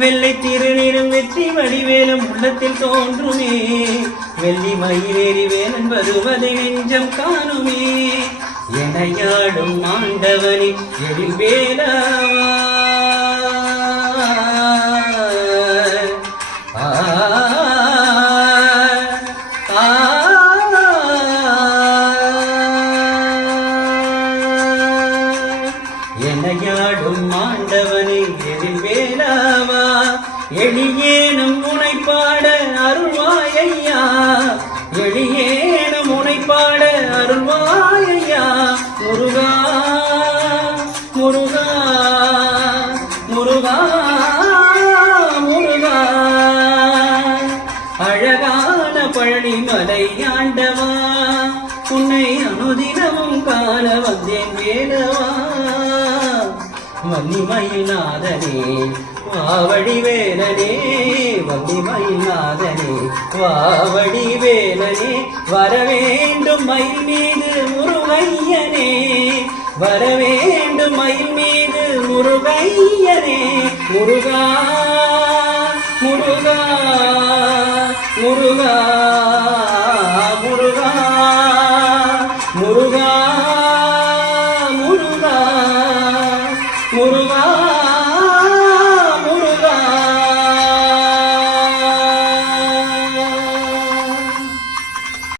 வெள்ளை திருநீரும் வெற்றி வடிவேலும் உள்ளத்தில் தோன்றுமே. வெள்ளி மயிலேறி வேலன் வருவதை நெஞ்சம் காணுமே. எனையாடும் ஆண்டவனே எழில் வேலவா, எனையாடும் ஆண்டவனே எழில் வேலவா, எளியேனும் உனைப்பாட அருள்வாயையா, எளியேனும் உனைப்பாட அருள்வாயையா. முருகா முருகா முருகா முருகா, அழகான பழனிமலை ஆண்டவா, உன்னை அனுதினமும் காண வந்தேன் வேலவா. வள்ளிமயில்நாதனே வாவடி வேலனே, வள்ளிமயில்நாதனே வாவடி வேலனே, வரவேண்டும் மயில் மீது முருகையனே, வரவேண்டும் மயில் மீது முருகையனே. முருகா முருகா முருகா